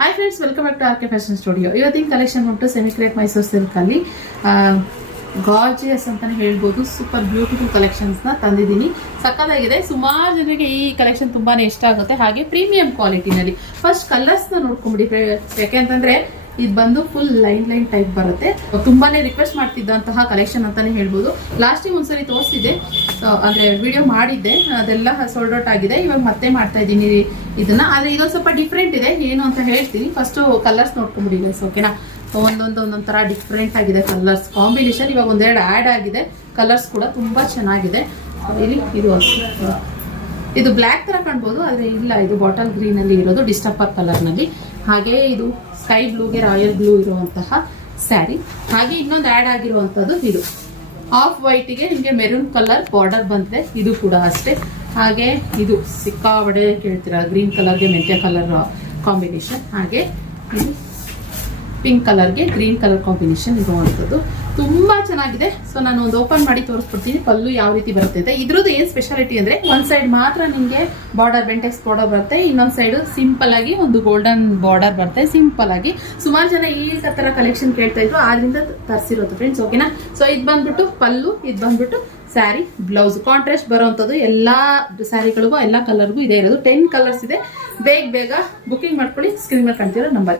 Hi friends, welcome back to R K fashion studio. ಇವತ್ತಿನ collection ಉಂಟು semi crepe Mysore silk ಅಲ್ಲಿ gorgeous ಅಂತಾನೆ ಹೇಳ್ಬೋದು. ಸೂಪರ್ ಬ್ಯೂಟಿಫುಲ್ ಕಲೆಕ್ಷನ್ಸ್ ನ ತಂದಿದ್ದೀನಿ. ಸಕ್ಕತ್ತಾಗಿದೆ. ಸುಮಾರು ಜನರಿಗೆ ಈ ಕಲೆಕ್ಷನ್ ತುಂಬಾನೇ ಇಷ್ಟ ಆಗುತ್ತೆ. ಹಾಗೆ ಪ್ರೀಮಿಯಂ ಕ್ವಾಲಿಟಿನಲ್ಲಿ ಫಸ್ಟ್ ಕಲರ್ಸ್ ನ ನೋಡ್ಕೊಂಬಿಡಿ. ಯಾಕೆಂತಂದ್ರೆ ಇದು ಬಂದು ಫುಲ್ ಲೈನ್ ಟೈಪ್ ಬರುತ್ತೆ. ತುಂಬಾನೇ ರಿಕ್ವೆಸ್ಟ್ ಮಾಡ್ತಿದ್ದಂತಹ ಕಲೆಕ್ಷನ್ ಅಂತಾನೆ ಹೇಳ್ಬೋದು. ಲಾಸ್ಟ್ ಟೈಮ್ ಒಂದ್ಸರಿ ತೋರಿಸ್ತಿದ್ದೆ, ಅಂದ್ರೆ ವಿಡಿಯೋ ಮಾಡಿದ್ದೆ, ಅದೆಲ್ಲ ಸೋಲ್ಡ್ ಔಟ್ ಆಗಿದೆ. ಇವಾಗ ಮತ್ತೆ ಮಾಡ್ತಾ ಇದ್ದೀನಿ ಇದನ್ನ. ಆದ್ರೆ ಇದೊಂದು ಸ್ವಲ್ಪ ಡಿಫ್ರೆಂಟ್ ಇದೆ, ಏನು ಅಂತ ಹೇಳ್ತೀನಿ. ಫಸ್ಟ್ ಕಲರ್ಸ್ ನೋಡ್ಕೊಂಬಿಡಿ ಗೈಸ್, ಓಕೆನಾ? ಒಂದೊಂದ್ ತರ ಡಿಫ್ರೆಂಟ್ ಆಗಿದೆ ಕಲರ್ಸ್ ಕಾಂಬಿನೇಷನ್. ಇವಾಗ ಒಂದೆರಡು ಆಡ್ ಆಗಿದೆ. ಕಲರ್ಸ್ ಕೂಡ ತುಂಬಾ ಚೆನ್ನಾಗಿದೆ. ಇದು ಬ್ಲ್ಯಾಕ್ ತರ ಕಾಣ್ಬೋದು, ಆದ್ರೆ ಇಲ್ಲ, ಇದು ಬಾಟಲ್ ಗ್ರೀನ್ ಅಲ್ಲಿ ಇರೋದು, ಡಿಸ್ಟರ್ಪರ್ ಕಲರ್ ನಲ್ಲಿ. ಹಾಗೆ ಇದು ಸ್ಕೈ ಬ್ಲೂಗೆ ರಾಯಲ್ ಬ್ಲೂ ಇರುವಂತಹ ಸ್ಯಾರಿ. ಹಾಗೆ ಇನ್ನೊಂದು ಆಡ್ ಆಗಿರುವಂತದ್ದು ಇದು ಆಫ್ ವೈಟ್ ಗೆ ನಿಮಗೆ ಮೆರೂನ್ ಕಲರ್ ಬಾರ್ಡರ್ ಬಂದಿದೆ. ಇದು ಕೂಡ ಅಷ್ಟೇ. ಹಾಗೆ ಇದು ಸಿಕ್ಕಾಬಡೆ ಕೇಳ್ತೀರಾ, ಗ್ರೀನ್ ಕಲರ್ಗೆ ಮೆಂತ್ಯ ಕಲರ್ ಕಾಂಬಿನೇಷನ್. ಹಾಗೆ ಇದು ಪಿಂಕ್ ಕಲರ್ಗೆ ಗ್ರೀನ್ ಕಲರ್ ಕಾಂಬಿನೇಷನ್ ಇರುವಂತದ್ದು ತುಂಬಾ ಚೆನ್ನಾಗಿದೆ. ಸೊ ನಾನು ಒಂದು ಓಪನ್ ಮಾಡಿ ತೋರಿಸ್ಬಿಡ್ತೀನಿ ಪಲ್ಲು ಯಾವ ರೀತಿ ಬರುತ್ತೆ. ಇದ್ರದ್ದು ಏನ್ ಸ್ಪೆಷಾಲಿಟಿ ಅಂದ್ರೆ, ಒಂದ್ ಸೈಡ್ ಮಾತ್ರ ನಿಮ್ಗೆ ಬಾರ್ಡರ್ ಬೆಂಟೆಕ್ಸ್ ಬಾರ್ಡರ್ ಬರುತ್ತೆ, ಇನ್ನೊಂದ್ ಸೈಡ್ ಸಿಂಪಲ್ ಆಗಿ ಒಂದು ಗೋಲ್ಡನ್ ಬಾರ್ಡರ್ ಬರುತ್ತೆ. ಸಿಂಪಲ್ ಆಗಿ ಸುಮಾರು ಜನ ಈ ತರ ಕಲೆಕ್ಷನ್ ಕೇಳ್ತಾ ಇದ್ರು, ಆದ್ರಿಂದ ತರಿಸಿರೋದು ಫ್ರೆಂಡ್ಸ್, ಓಕೆನಾ? ಸೊ ಇದು ಬಂದ್ಬಿಟ್ಟು ಪಲ್ಲು, ಇದು ಬಂದ್ಬಿಟ್ಟು ಸ್ಯಾರಿ ಬ್ಲೌಸ್. ಕಾಂಟ್ರಾಸ್ಟ್ ಬರುವಂತದ್ದು ಎಲ್ಲಾ ಸ್ಯಾರಿಗಳಿಗೂ ಎಲ್ಲಾ ಕಲರ್ಗೂ ಇದೆ ಇರೋದು. 10 ಕಲರ್ಸ್ ಇದೆ. ಬೇಗ ಬುಕಿಂಗ್ ಮಾಡ್ಕೊಳ್ಳಿ. ಸ್ಕ್ರೀನ್ ಮೇಲೆ ಕಾಣ್ತಿರೋ ನಂಬರ್ಗೆ.